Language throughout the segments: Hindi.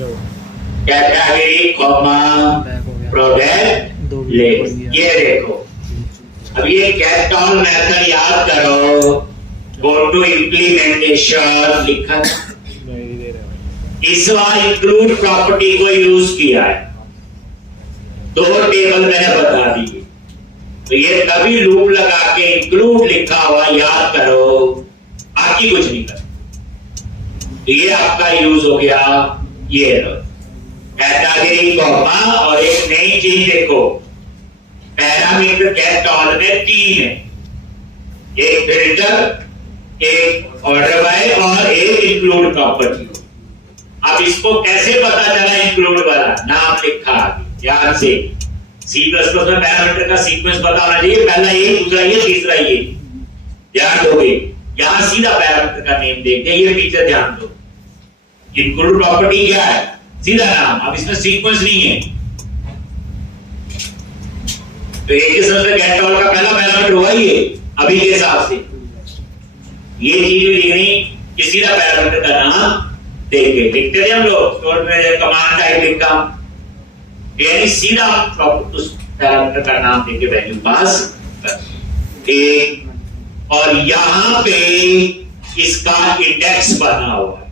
Category comma product less. ये देखो, अब ये गेट ऑन मेथड याद करो, गो टू इम्प्लीमेंटेशन लिखा, इस बार इंक्लूड प्रॉपर्टी को यूज किया है, दो टेबल मैंने बता दिए, तो ये तभी लूप लगा के इंक्लूड लिखा हुआ याद करो, बाकी कुछ नहीं कर। तो ये आपका यूज हो गया, ये कैटेगरी कॉमा, और एक नई चीज देखो, पैरामीटर गेट ऑल में 3 है, एक फिल्टर, एक ऑर्डर बाय और एक इंक्लूड प्रॉपर्टी। अब इसको कैसे पता चला इंक्लूड वाला, नाम लिखा ध्यान से। C++ में पैरामीटर का सीक्वेंस पता होना चाहिए, पहला ये, दूसरा ये, तीसरा ये, ध्यान दोगे। यहां सीधा पैरामीटर का नेम देखते, ये फीचर ध्यान दो। इंक्लूड प्रॉपर्टी क्या है, सीधा नाम, अब इसमें सीक्वेंस नहीं है, तो एक किस्म से गेट ऑल का पहला पैरामीटर हुआ ये अभी के हिसाब से, ये चीज लिखनी कि सीधा पैरामीटर का नाम देख के लिखते थे हम लोग, तो में कमांड टाइप लिखा, यानी सीधा उस पैरामीटर का नाम देके वैल्यू पास कर। और यहां पे इसका इंडेक्स बना हुआ है,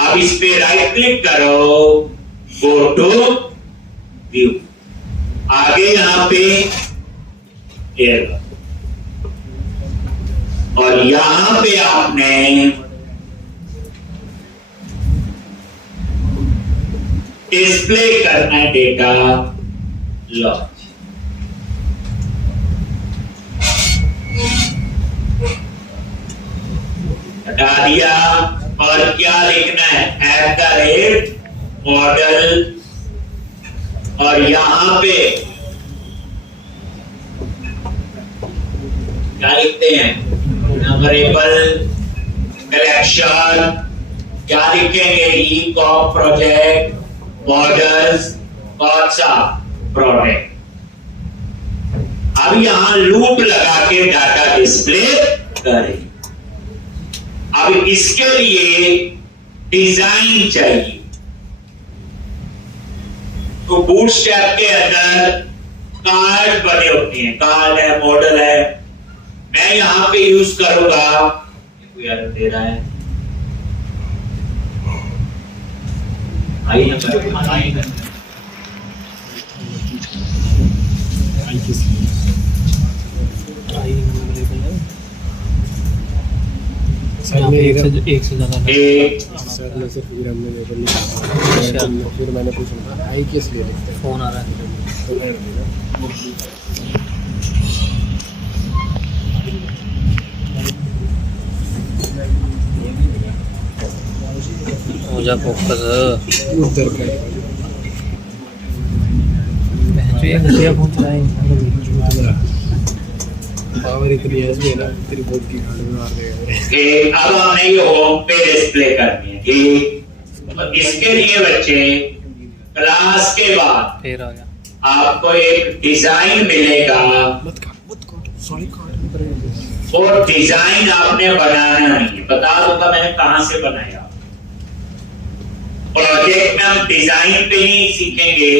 अब इस पे राइट क्लिक करो, गो टू व्यू, आगे यहां पे एरर, और यहां पे आपने डिस्प्ले करना है डेटा लॉग, हटा दिया, और क्या लिखना है, @model, और यहां पे क्या लिखते हैं, नंबरेबल कलेक्शन, क्या लिखेंगे, ई कॉम प्रोजेक्ट मॉडल्स, कौन सा प्रोडक्ट। अब यहां लूप लगा के डाटा डिस्प्ले करें। अब इसके लिए डिजाइन चाहिए, तो बूटस्ट्रैप के अंदर कार्ड बने होते हैं, कार्ड है, मॉडल है, मैं यहां पे यूज करूंगा, कोई एरर दे रहा है, एक से ज्यादा फिर मैंने पूछा आई किस लिए लिखते हैं, फोन आ रहा है, हो जा फोकस उधर का ये घटिया फोन चलाएंगे, पावर इतनी है ना, तेरी बोर्ड की गाड़ी में मार देगा। अब हमने ये होम पे डिस्प्ले करनी है, ठीक, तो इसके लिए बच्चे क्लास के बाद फिर आ गया, आपको एक डिजाइन मिलेगा, सॉरी और डिजाइन आपने बनाना नहीं है, बता दूंगा मैंने कहां से बनाया। प्रोजेक्ट में हम डिजाइन पे ही सीखेंगे,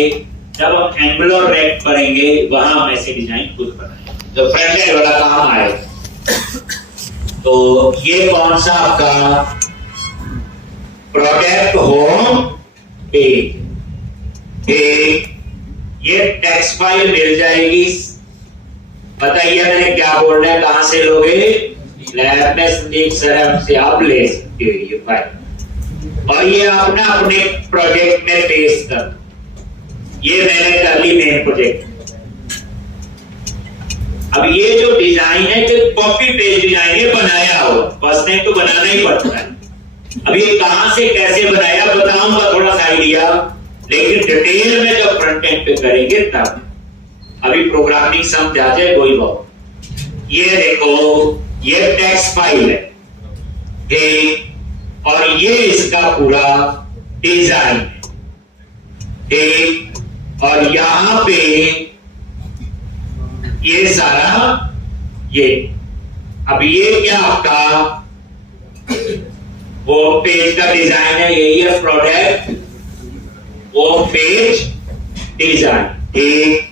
जब हम एंगुलर रेक्ट करेंगे वहां हम ऐसे डिजाइन खुद बनाएंगे, तो फ्रंट एंड वाला काम आएगा। तो ये कौन सा आपका प्रोडक्ट होम पेज, ये टेक्स्ट फाइल मिल जाएगी, बताइए मैंने क्या बोलना है, कहां से लोगे, लैब में संदीप सर से आप ले सकते हो ये फाइल, और ये आपने अपने प्रोजेक्ट में पेस्ट कर, ये मैंने कर ली मेन प्रोजेक्ट। अब ये जो डिजाइन है कि कॉपी पेज डिजाइन ये बनाया हो, फर्स्ट टाइम तो बनाना ही पड़ता है। अब ये कहां से कैसे बनाया बताऊंगा थोड़ा सा आइडिया, लेकिन डिटेल में जब फ्रंट एंड पे करेंगे तब, अभी प्रोग्रामिंग समझ आ जाए कोई बात। ये देखो, ये टेक्स्ट फाइल है, और ये इसका पूरा डिजाइन है, और यहां पे ये सारा ये, अब ये क्या आपका वो पेज का डिजाइन है, यही है प्रोडक्ट वो पेज डिजाइन। ठीक,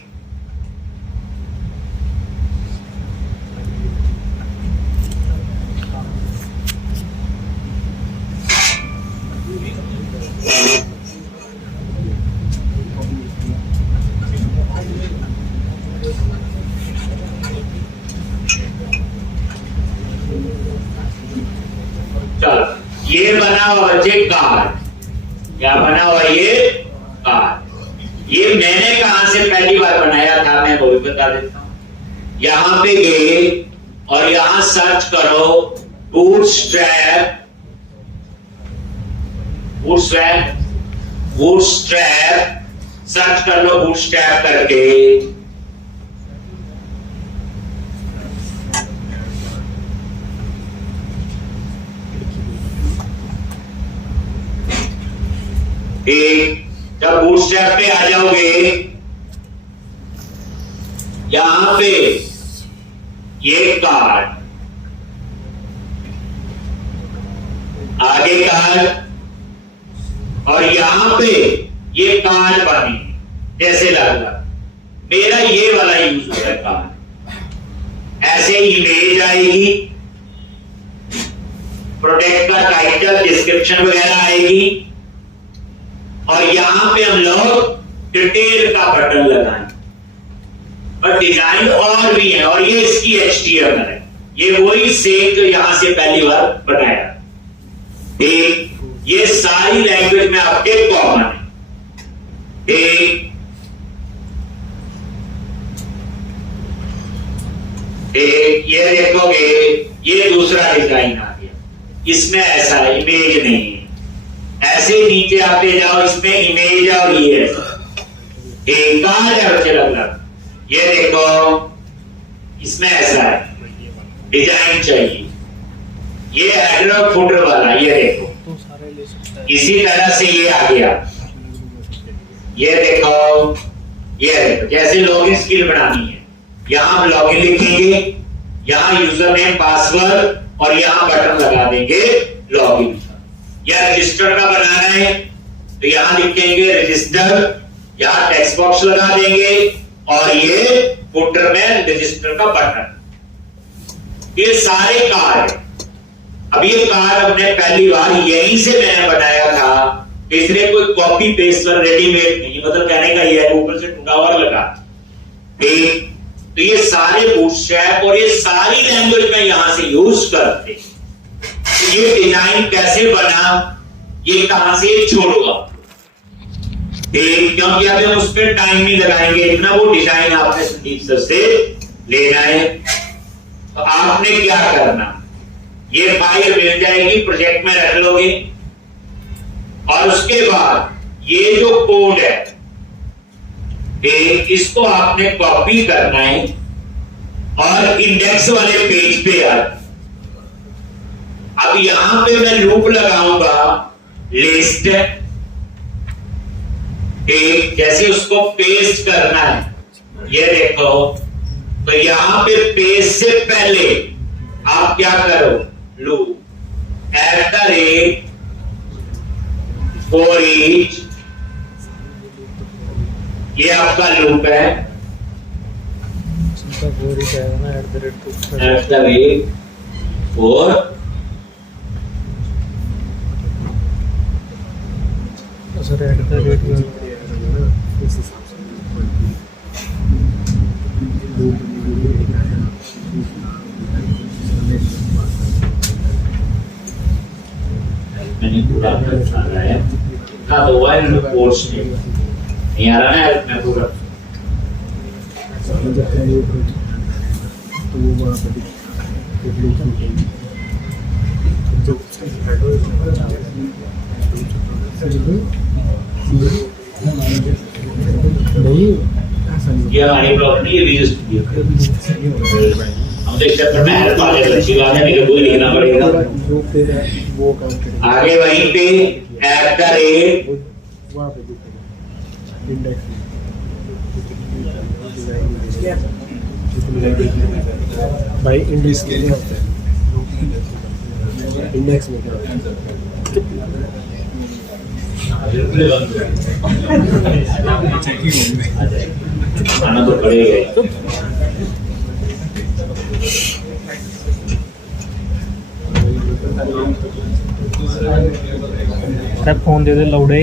चलो ये बना हुआ बच्चे कार्ड, क्या बना हुआ ये कार्ड। ये मैंने कहां से पहली बार बनाया था मैं वो भी बता देता हूं। यहां पे गए और यहां सर्च करो बूटस्ट्रैप, बूटस्ट्रैप, बूटस्ट्रैप, सर्च कर लो बूटस्ट्रैप करके। जब बूटस्ट्रैप पे आ जाओगे, यहां पे ये कार्ड, आगे कार्ड, और यहां पे ये कार्ड बनी जैसे लग रहा मेरा ये वाला यूज हो रहा है कार्ड। ऐसे इमेज आएगी, प्रोडक्ट का टाइटल, डिस्क्रिप्शन वगैरह आएगी, और यहां पे हम लोग डिटेल का बटन लगाएंगे। और डिजाइन और भी है, और ये इसकी HTML है, ये वही सेम जो यहां से पहली बार बनाया। ठीक, ये सारी लैंग्वेज में आपके कॉमन है। ठीक, ये देखोगे ये दूसरा डिजाइन आ गया, इसमें ऐसा इमेज नहीं है। ऐसे नीचे आते जाओ, इसमें इमेज और ये एक अलग, ये देखो इसमें ऐसा है, डिजाइन चाहिए, ये हेडर और फुटर वाला, ये देखो तो सारे ले सकता है। इसी तरह से ये आ गया। ये देखो, ये देखो जैसे लॉगिन स्किल बनानी है, यहां हम लॉगिन लिखेंगे, यहां यूजर नेम पासवर्ड, और यहां बटन लगा देंगे लॉगिन। या रजिस्टर का बनाना है तो यहां लिखेंगे रजिस्टर, यहां टेक्स्ट बॉक्स लगा देंगे, और ये फुटर में रजिस्टर का बटन। ये सारे कार्ड, अब ये कार्ड हमने पहली बार यहीं से मैंने बनाया था, इसलिए कोई कॉपी पेस्ट पर रेडीमेड नहीं, मतलब कहने का ये है ऊपर से ढूंढा हुआ लगा। ठीक, तो ये सारे बूटस्ट्रैप और ये सारी लैंग्वेज में यहां से यूज करते। ये डिजाइन कैसे बना, ये कहां से छोड़ूंगा, क्योंकि अभी हम उस पर टाइम नहीं लगाएंगे इतना, वो डिजाइन आपने संदीप सर से लेना है। तो आपने क्या करना, ये फाइल मिल जाएगी, प्रोजेक्ट में रख लोगे, और उसके बाद ये जो कोड है इसको आपने कॉपी करना है और इंडेक्स वाले पेज पे यार। अब यहां पे मैं लूप लगाऊंगा लिस्ट, जैसे उसको पेस्ट करना है, ये देखो, तो यहां पे पेस्ट से पहले आप क्या करो, लूप for each, ये आपका लूप है, इसका बोरी जाएगा ना for सर @ इस हिसाब से मैंने पूरा आ रहा है ना, तो वाइल कोर्स नहीं आ रहा है, मैं पूरा तो वो वहाँ पे नहीं ये हमारी प्रॉपर्टी है, यूज की हम तो इस चक्कर में हेल्प आ गए, अच्छी बात है, लेकिन कोई लिखना पड़ेगा। वो काम करेगा आगे वहीं पे @ वहाँ पे दिखेगा इंडेक्स भाई इंडेक्स के लिए होता है, इंडेक्स में क्या होता है? आना तो पड़ेगा। अरे फोन दे दे लौड़े।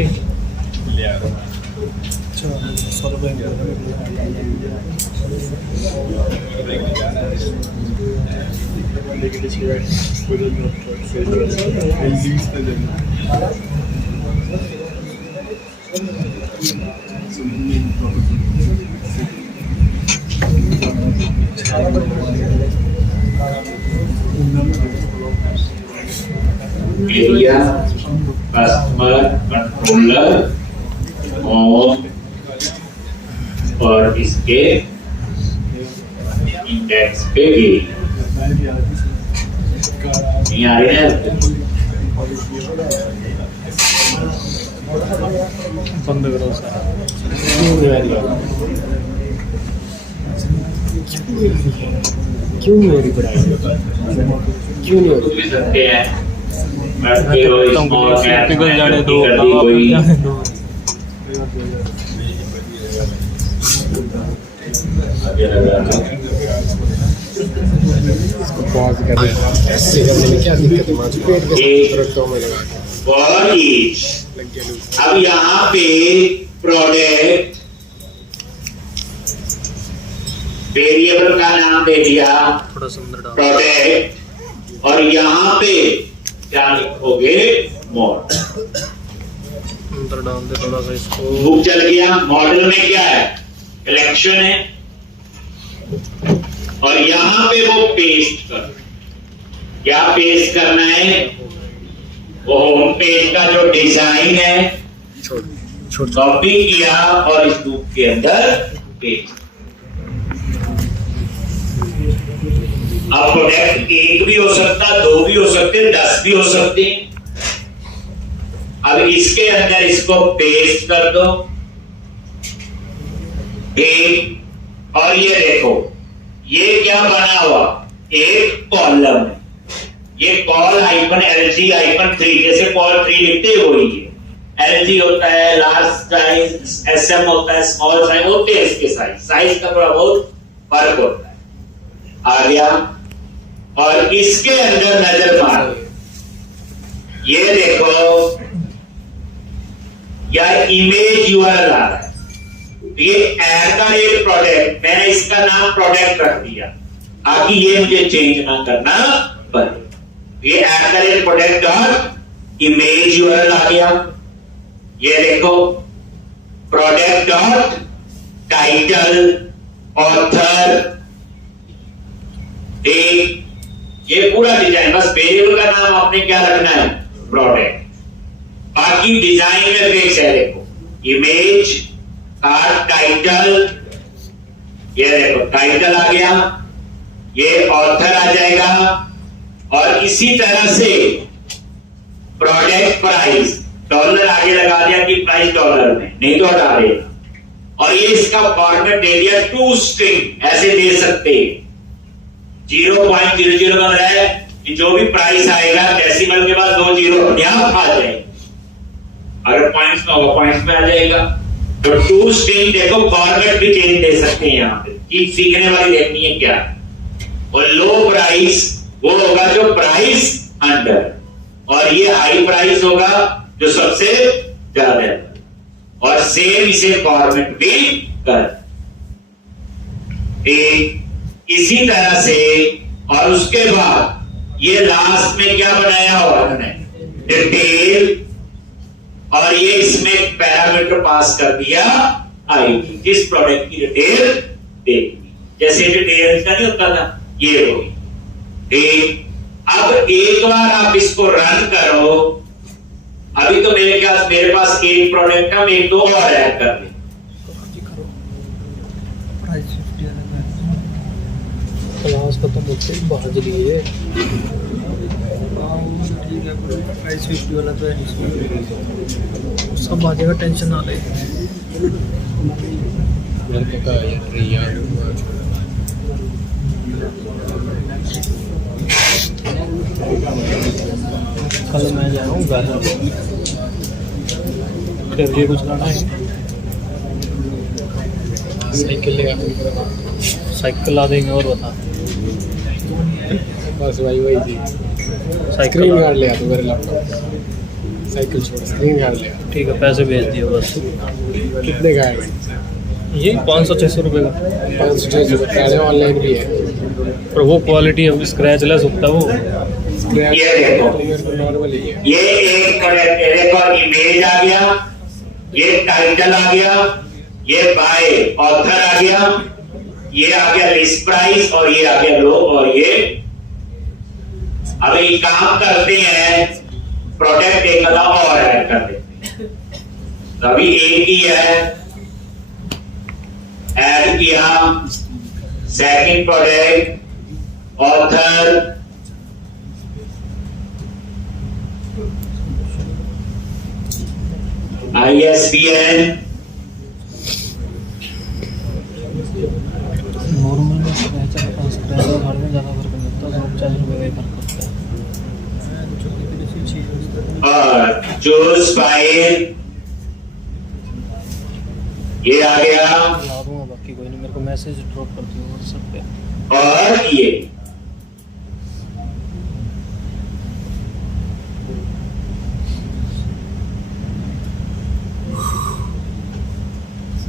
एरिया कस्टमर कंट्रोलर होम और इसके इंडेक्स पे भी नहीं आ रहे हैं। बंद करो सर। क्यों नहीं हो रही पढ़ाई? क्यों नहीं हो कुछ रही? भी सकते हैं। बैठते हो स्मॉल कैप पिघल जाने दो, कोई जाने दो। आगे लगा पॉज कर दे। ऐसे करने में क्या दिक्कत है? मार्च पेट के साथ रखता हूँ मैं लगा के। और ईच लग गया लूप। अब यहाँ पे प्रोडक्ट वेरिएबल का नाम दे दिया थोड़ा सुंदर डाल। प्रोडक्ट और यहाँ पे क्या लिखोगे मॉड। अंदर डाल दे थोड़ा सा इसको। बुक चल गया। मॉडल में क्या है? कलेक्शन है और यहाँ पे वो पेस्ट कर। क्या पेस्ट करना है? वो होम पेज का जो डिजाइन है कॉपी किया और इस लूप के अंदर पेस्ट। अब प्रोडक्ट एक भी हो सकता, दो भी हो सकते, 10 भी हो सकते। अब इसके अंदर इसको पेस्ट कर दो एक। और ये देखो ये क्या बना हुआ? एक कॉलम है। ये कॉल आइकन LG आइकन 3 जैसे कॉल 3 लिखते हो ही है। LG होता है लार्ज साइज, SM होता है स्मॉल साइज, होते हैं इसके साइज का थोड़ा बहुत फर्क होता है। आ गया और इसके अंदर नजर मारो। ये देखो यार इमेज URL आ रहा है। ये @ प्रोडक्ट, मैंने इसका नाम प्रोडक्ट रख दिया ताकि ये मुझे चेंज ना करना पड़े। ये @ प्रोडक्ट डॉट इमेज URL आ गया। ये देखो प्रोडक्ट डॉट टाइटल ऑथर ये पूरा डिजाइन। बस वेरिएबल का नाम आपने क्या रखना है? प्रोडक्ट। बाकी डिजाइन में फिक्स है। देखो इमेज कार्ड टाइटल, ये देखो टाइटल आ गया, ये ऑथर आ जाएगा और इसी तरह से प्रोडक्ट प्राइस डॉलर आगे लगा दिया कि प्राइस डॉलर में, नहीं तो हटा देगा। और ये इसका फॉर्मेट दे दिया टू स्ट्रिंग, ऐसे दे सकते हैं 0.00 का मतलब है कि जो भी प्राइस आएगा डेसिमल के बाद 2 जीरो अपने आप आ जाएगा। अगर पॉइंट्स में होगा पॉइंट्स में आ जाएगा। तो टू स्ट्रिंग देखो फॉर्मेट भी चेंज दे सकते हैं। यहाँ पे चीज सीखने वाली देखनी है क्या। और लो प्राइस वो होगा जो प्राइस अंडर, और ये हाई प्राइस होगा जो सबसे ज्यादा है। और सेम इसे फॉर्मेट भी कर इसी तरह से। और उसके बाद ये लास्ट में क्या बनाया हुआ हमने? डिटेल। और ये इसमें पैरामीटर पास कर दिया आईडी, जिस प्रोडक्ट की डिटेल देखनी, जैसे डिटेल का नहीं होता था ये होगी। अब एक बार आप इसको रन करो। अभी तो मेरे पास एक प्रोडक्ट है, एक दो और ऐड कर ले। क्लास खत्म होते ही बाहर चली है। ठीक है, प्राइस 50 वाला तो है, सब आ जाएगा, टेंशन ना ले। कल मैं जा रहा हूँ घर। तेरे लिए कुछ लाना है? साइकिल ले आ साइकिल ला देंगे और बता। बस वही जी साइकिल स्क्रीन गार्ड ले आ तू मेरे लैपटॉप साइकिल छोड़ स्क्रीन गार्ड ले आ ठीक है, पैसे भेज दिए बस। कितने का है ये 500-600 रुपये का, 500 रुपये ऑनलाइन भी है पर वो क्वालिटी अब स्क्रैचलेस होता है वो। ये देखो, मेरे को नॉर्मल ही है ये एक देखो इमेज आ गया, ये टाइटल आ गया, ये बाय ऑथर आ गया, ये आ गया लिस्ट प्राइस और ये आ गया लो और ये। अब ये काम करते हैं, प्रोडक्ट एक आधा और ऐड कर देते हैं। तो अभी एक ही है, ऐड किया, second product author, ISBN, normal में स्क्रैच घर में ज़्यादा फर्क नहीं होता, 2-4 रुपये का फर्क पड़ता है। और चूज फाइल ये आ गया, ला दूंगा, बाकी कोई नहीं, मेरे को मैसेज ड्रॉप कर दियो व्हाट्सएप पे। और ये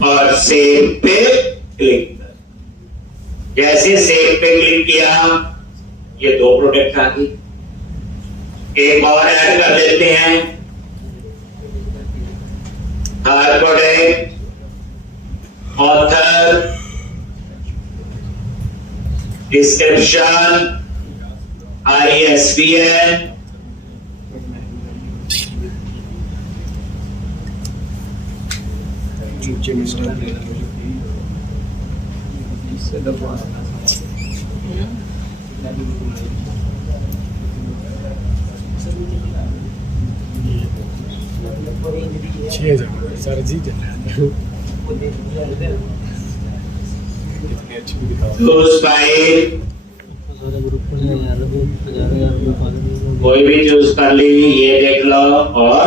और सेव पे क्लिक कर। जैसे सेव पे क्लिक किया, ये 2 प्रोडक्ट आ गई। एक और ऐड कर देते हैं, हर product author, description, ISBN, sir ji choose file सारे ग्रुप में यार कोई भी चूज कर ली, ये देख लो, और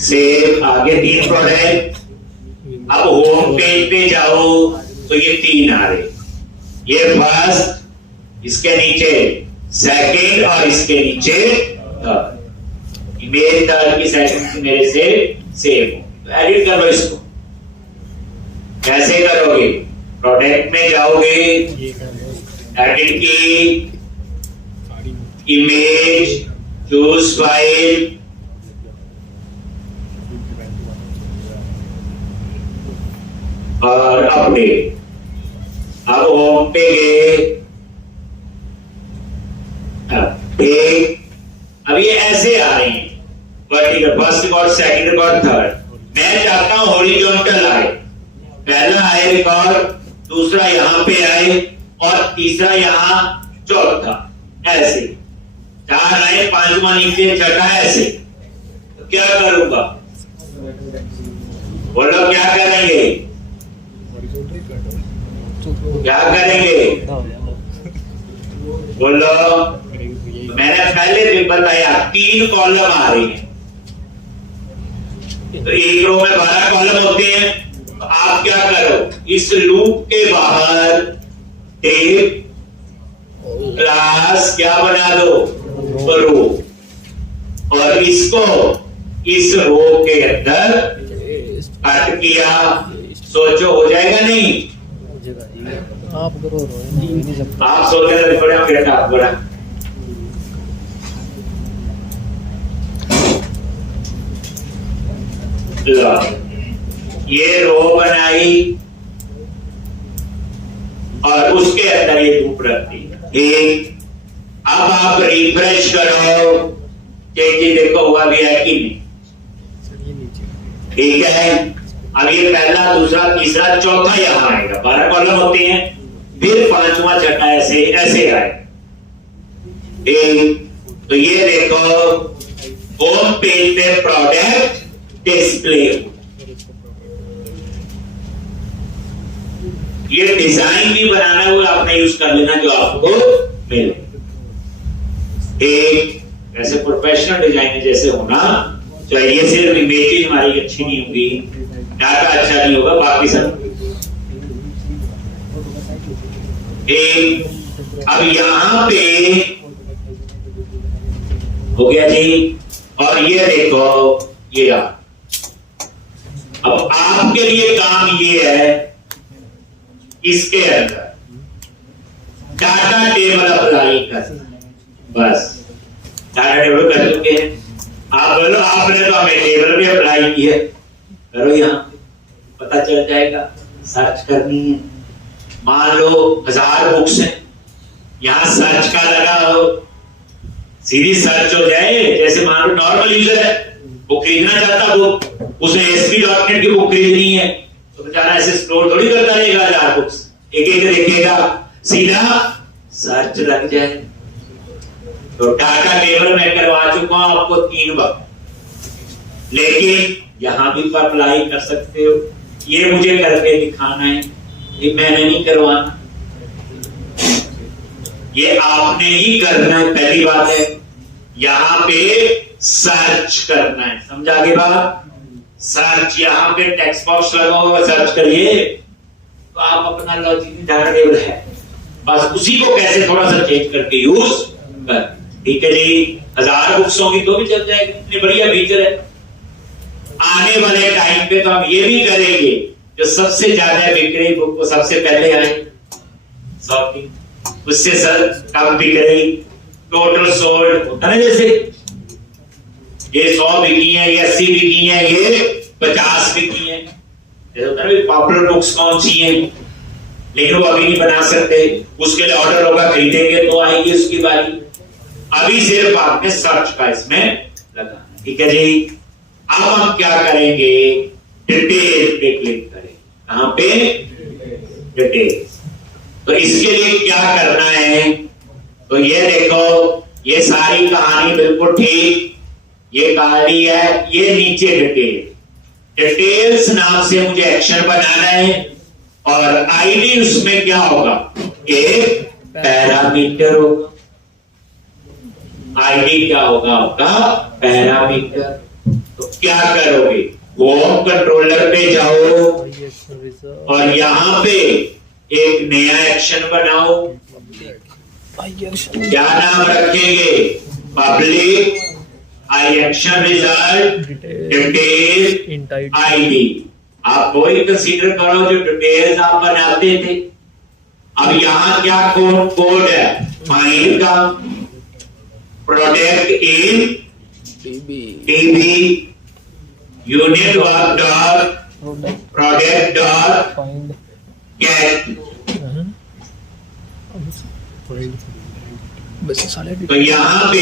सेव आगे 3 प्रोडक्ट। अब होम पेज पे जाओ तो ये 3 आ रहे, ये फर्स्ट, इसके नीचे सेकंड और इसके नीचे थर्ड। इमेज थर्ड की सेकंड मेरे से सेव हो, तो एडिट कर लो इसको। कैसे करोगे? प्रोडक्ट में जाओगे, एडिट की, इमेज, चूज फाइल, और अपडेट। अब होम पे गए, अपडेट। अब ये ऐसे आ रही है, vertical, first record, second record, third. मैं चाहता हूं हॉरिजॉन्टल आए, पहला आए रिकॉर्ड, दूसरा यहां पे आए और तीसरा यहां, चौथा ऐसे, 4 आए, 5वां नीचे, छठा ऐसे। तो क्या करूंगा? बोलो क्या करेंगे? क्या करेंगे? बोलो। मैंने पहले भी बताया 3 कॉलम आ रही हैं, तो एक रो में 12 कॉलम होते हैं। तो आप क्या करो, इस लूप के बाहर टेप क्लास क्या बना दो, रो, और इसको इस रो के अंदर कट किया। सोचो हो जाएगा नहीं? आप करो, नहीं सकता। आप सोच रहे थोड़े हम बेटा आप बड़ा ये रो बनाई और उसके अंदर ये लूप रख दी। ठीक, अब आप रिफ्रेश करो, चेंज देखो हुआ भी है कि नहीं। ठीक है, अब ये पहला, दूसरा, तीसरा, चौथा यहां आएगा। 12 कॉलम होते हैं, फिर 5वां, छठा ऐसे ऐसे आए। तो ये देखो होम पेज पे प्रोडक्ट डिस्प्ले। ये डिजाइन भी बनाना है, वो आपने यूज कर लेना जो आपको मिले। एक ऐसे प्रोफेशनल डिजाइन जैसे होना चाहिए, सिर्फ इमेजेस हमारी अच्छी नहीं होगी, डाटा अच्छा नहीं होगा, बाकी सब एक। अब यहां पे हो गया जी, और ये देखो ये अब आपके लिए काम ये है, इसके अंदर डाटा टेबल अप्लाई कर, बस डाटा टेबल कर चुके हैं आप। बोलो आपने तो हमें टेबल भी अप्लाई किया, करो यहां पता चल जाएगा। सर्च करनी है, मान लो 1000 बुक्स हैं, यहां सर्च का लगा हो, सीधी सर्च हो जाए। जैसे मान लो नॉर्मल यूजर है, वो खरीदना चाहता बुक, उसने ASP.NET की बुक खरीदनी है, तो बेचारा ऐसे स्क्रॉल थोड़ी करता रहेगा 1000 बुक्स, एक एक देखेगा, सीधा सर्च लग जाए। तो डाटा टेबल में करवा चुका हूं आपको 3 बार, लेकिन यहां भी अप्लाई कर सकते हो। ये मुझे करके दिखाना है, ये मैंने नहीं करवाना, ये आपने ही करना है। पहली बात है यहां पे सर्च करना है, समझा के बात? सर्च, यहां पे टेक्स्ट बॉक्स लगा होगा, सर्च करिए तो आप अपना लॉजिक डाटा टेबल है, बस उसी को कैसे थोड़ा सा चेंज करके यूज कर। ठीक है जी, 1000 बुक्स होंगी तो भी चल जाएगा, इतने बढ़िया फीचर है। आने वाले टाइम पे तो हम ये भी करेंगे, जो सबसे ज्यादा बिक रही बुक को सबसे पहले आए सॉर्टिंग, उससे सर कम बिक रही, टोटल सोल्ड होता ना, जैसे ये 100 बिकी है, ये 80 बिकी है, ये 50 बिकी है, जैसे होता है पॉपुलर बुक्स कौन सी हैं, लेकिन वो अभी नहीं बना सकते, उसके लिए ऑर्डर होगा, खरीदेंगे तो आएगी उसकी बारी। अभी सिर्फ आपने सर्च का इसमें लगाना, ठीक है जी। अब हम क्या करेंगे, डिटेल पे क्लिक करें, कहां पे? डिटेल। तो इसके लिए क्या करना है, तो ये देखो, ये सारी कहानी बिल्कुल ठीक, ये कहानी है, ये नीचे डिटेल, डिटेल्स नाम से मुझे एक्शन बनाना है, और आईडी उसमें क्या होगा, एक पैरामीटर होगा। आईडी क्या होगा आपका? पैरामीटर। तो क्या करोगे, होम कंट्रोलर पे जाओ और यहां पे एक नया एक्शन बनाओ। क्या नाम रखेंगे? पब्लिक आई एक्शन रिजल्ट डिटेल आईडी। आप वही कंसीडर करो जो डिटेल्स आप बनाते थे। अब यहां क्या कोड है? फाइंड का product in TB unit work dot product dot gate. तो यहाँ पे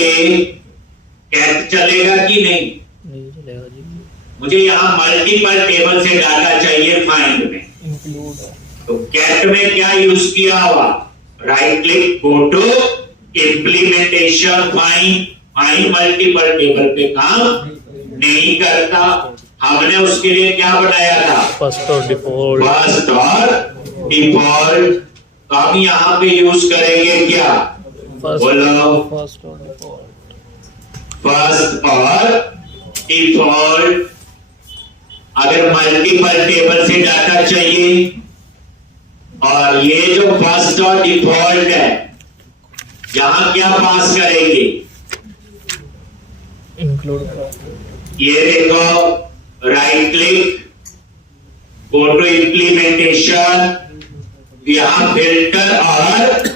कैट चलेगा कि नहीं? नहीं चलेगा जी। मुझे यहाँ मल्टीपल टेबल से डाटा चाहिए फाइंड में, तो कैट में क्या यूज किया हुआ? Right click, go to implementation, find multiple table पे काम नहीं करता। हमने उसके लिए क्या बनाया था? फर्स्ट और डिफॉल्ट। फर्स्ट और डिफॉल्ट। तो हम यहाँ पे यूज करेंगे क्या? बोलो, फर्स्ट और डिफॉल्ट। फर्स्ट और डिफॉल्ट। अगर मल्टीपल टेबल से डाटा चाहिए, और ये जो फर्स्ट और डिफॉल्ट है, यहां क्या पास करेंगे? इंक्लूड। ये देखो, right click, go to implementation, यहां फिल्टर और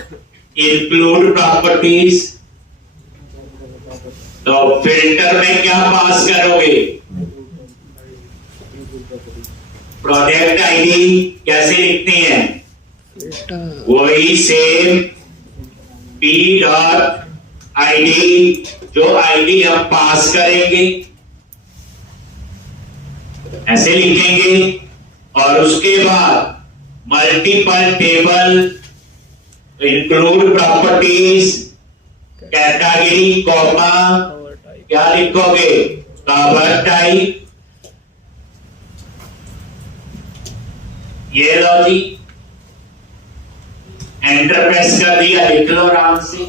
इंक्लूड प्रॉपर्टीज। तो फिल्टर में क्या पास करोगे? प्रोडक्ट आईडी कैसे लिखते हैं? वही सेम पी डॉट आईडी, जो आईडी हम पास करेंगे ऐसे लिखेंगे, और उसके बाद multiple table, include properties, category, comma, क्या लिखोगे? Cover type. ये लो जी, एंटर प्रेस कर दिया, लिख लो आराम से।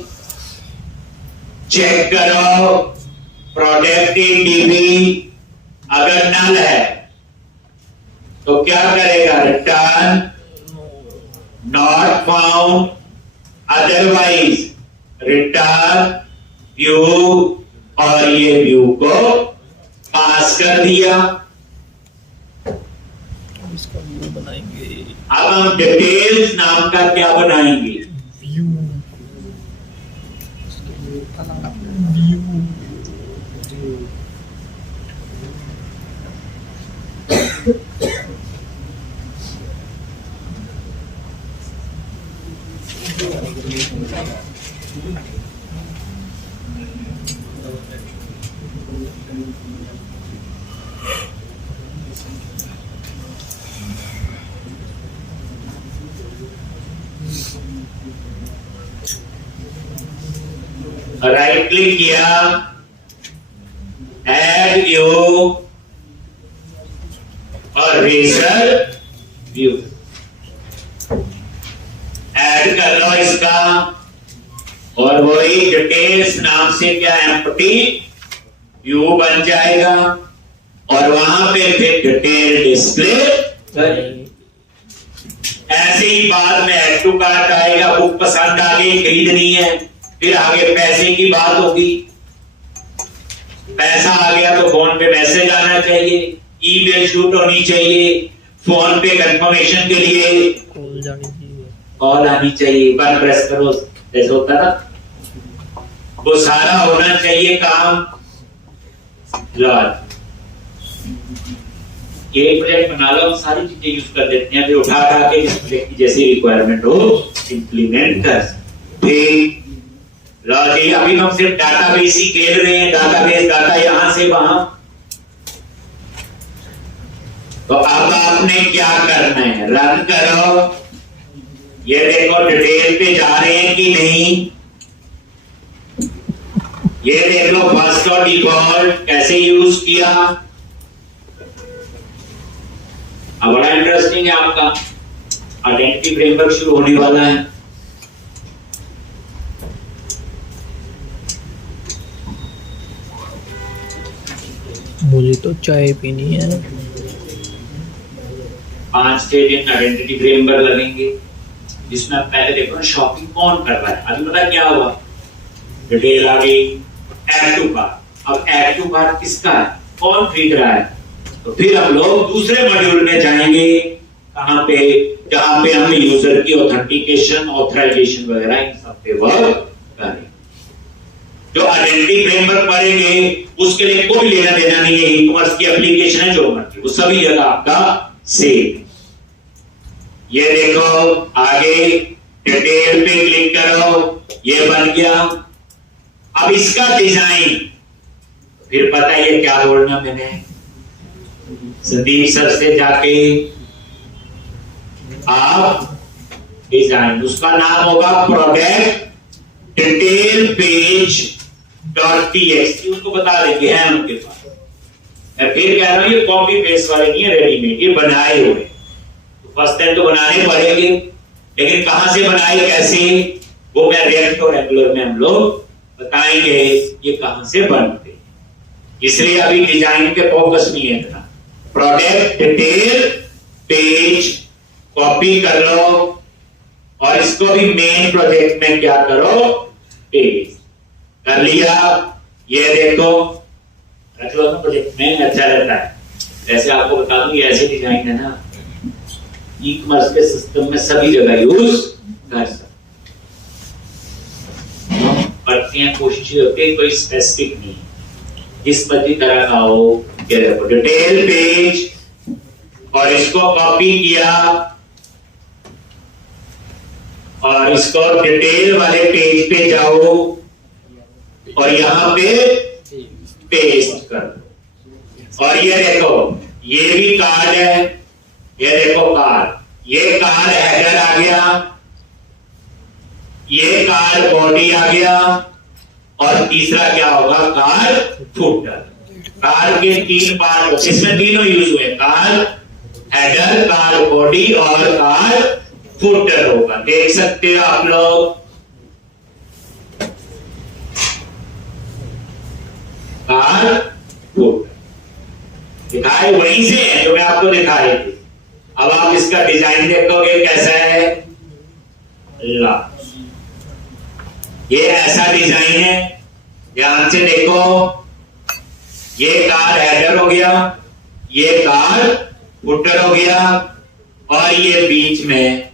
चेक करो, प्रोडक्ट इन डीबी अगर नल है तो क्या करेगा? Return not found, otherwise return view, और ये व्यू को पास कर दिया। इसका व्यू बनाएंगे, अब हम डिटेल्स नाम का क्या बनाएंगे? व्यू, राइट क्लिक किया, ऐड व्यू और रेजर व्यू ऐड कर लो इसका, और वही डिटेल्स नाम से क्या एम्प्टी व्यू बन जाएगा, और वहां पे फिर डिटेल डिस्प्ले करेंगे। ऐसे ही बाद में ऐड टू कार्ट आएगा, बुक पसंद आ गई, खरीदनी है, फिर आगे पैसे की बात होगी। पैसा आ गया तो फोन पे मैसेज आना चाहिए, ईमेल शूट होनी चाहिए, फोन पे कंफर्मेशन के लिए कॉल जानी चाहिए, कॉल आनी चाहिए, वन प्रेस करो, ऐसा होता ना, वो सारा होना चाहिए काम। एक प्रोजेक्ट बना लो, हम सारी चीजें यूज कर देते हैं, फिर उठा के इस प्रोजेक्ट की जैसी रिक्वायरमेंट हो इंप्लीमेंट कर। ठीक, अभी हम सिर्फ डाटाबेस ही खेल रहे हैं, डाटाबेस डाटा यहां से वहां। तो अब आपने क्या करना है? रन करो, ये देखो डिटेल पे जा रहे हैं कि नहीं, ये देख लो फर्स्ट और डिफॉल्ट कैसे यूज किया। अब बड़ा इंटरेस्टिंग है, आपका आइडेंटिटी फ्रेमवर्क शुरू होने वाला है। मुझे तो चाय पीनी है। 5-6 दिन आइडेंटिटी फ्रेमवर्क लगेंगे, जिसमें आप पहले देखो ना शॉपिंग कौन कर रहा है। अभी पता क्या हुआ, डिटेल आ गई, ऐड टू कार्ट। अब ऐड टू कार्ट किसका है, कौन खरीद रहा है? तो फिर हम लोग दूसरे मॉड्यूल में जाएंगे, कहां पे, जहां पे हम यूजर की ऑथेंटिकेशन, ऑथराइजेशन वगैरह इन सब पे वर्क करेंगे। जो आइडेंटिटी फ्रेमवर्क पढ़ेंगे उसके लिए कोई लेना देना नहीं है, ई कॉमर्स की एप्लीकेशन है जो मर्जी, वो सभी जगह आपका सेम। ये देखो आगे डिटेल पे क्लिक करो, ये बन गया। अब इसका डिजाइन, फिर पता है ये क्या बोलना मैंने, संदीप सर से जाके आप डिजाइन, उसका नाम होगा product detail page dot TXT, उनको बता देंगे, है उनके पास। मैं फिर कह रहा हूं ये कॉपी पेस्ट वाले नहीं है, रेडीमेड, ये बनाए हुए। तो फर्स्ट टाइम तो बनाने पड़ेंगे, लेकिन कहां से बनाए कैसे, वो मैं रिएक्ट और एंगुलर में हम लोग बताएंगे ये कहां से बनते। इसलिए अभी डिजाइन पे फोकस नहीं है इतना। प्रोडक्ट डिटेल पेज कॉपी कर लो, और इसको भी मेन प्रोजेक्ट में क्या करो, पेज कर लिया। ये देखो रख लो प्रोजेक्ट में, अच्छा रहता है। वैसे आपको बता दूं ये ऐसे डिजाइन है ना, ई कॉमर्स के सिस्टम में सभी जगह यूज कर सकते, पढ़ते हैं, कोशिश होती है कोई स्पेसिफिक नहीं, जिस मर्जी तरह का हो। ये देखो डिटेल पेज, और इसको कॉपी किया और इसको डिटेल वाले पेज पे जाओ और यहां पे पेस्ट करो। और ये देखो ये भी कार्ड है, ये देखो कार्ड, ये कार्ड हेडर आ गया, ये कार्ड बॉडी आ गया, और तीसरा क्या होगा, कार्ड फुटर। कार्ड के 3 पार्ट होते, इसमें तीनों यूज हुए, कार्ड हेडर, कार्ड बॉडी और कार्ड फुटर होगा। देख सकते हो आप लोग, कार्ड फुटर। दिखाए वहीं से है जो मैं आपको दिखाए थे। अब आप इसका डिजाइन देखोगे कैसा है, ला ये ऐसा डिजाइन है, ध्यान से देखो, ये कार हेडर हो गया, ये कार फुटर हो गया, और ये बीच में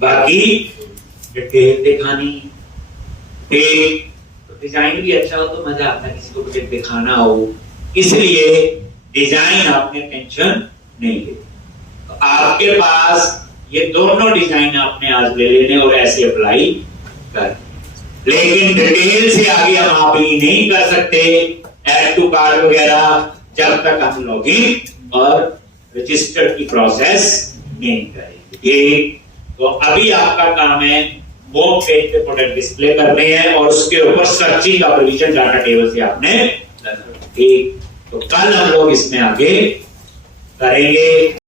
बाकी डिटेल दिखानी। तो डिजाइन भी अच्छा हो तो मजा आता है, किसी को कुछ दिखाना हो, इसलिए डिजाइन आपने टेंशन नहीं ले। तो आपके पास ये दोनों डिजाइन आपने आज ले लेने और ऐसे अप्लाई कर, लेकिन डिटेल से आगे हम आप ही नहीं कर सकते ऐड टू कार्ड वगैरह जब तक हम लॉगिन और रजिस्टर की प्रोसेस नहीं करेंगे। ठीक, तो अभी आपका काम है होम पेज पे प्रोडक्ट डिस्प्ले करने हैं और उसके ऊपर सर्चिंग का प्रोविजन डाटा टेबल से आपने करना है। ठीक, तो कल हम लोग इसमें आगे करेंगे।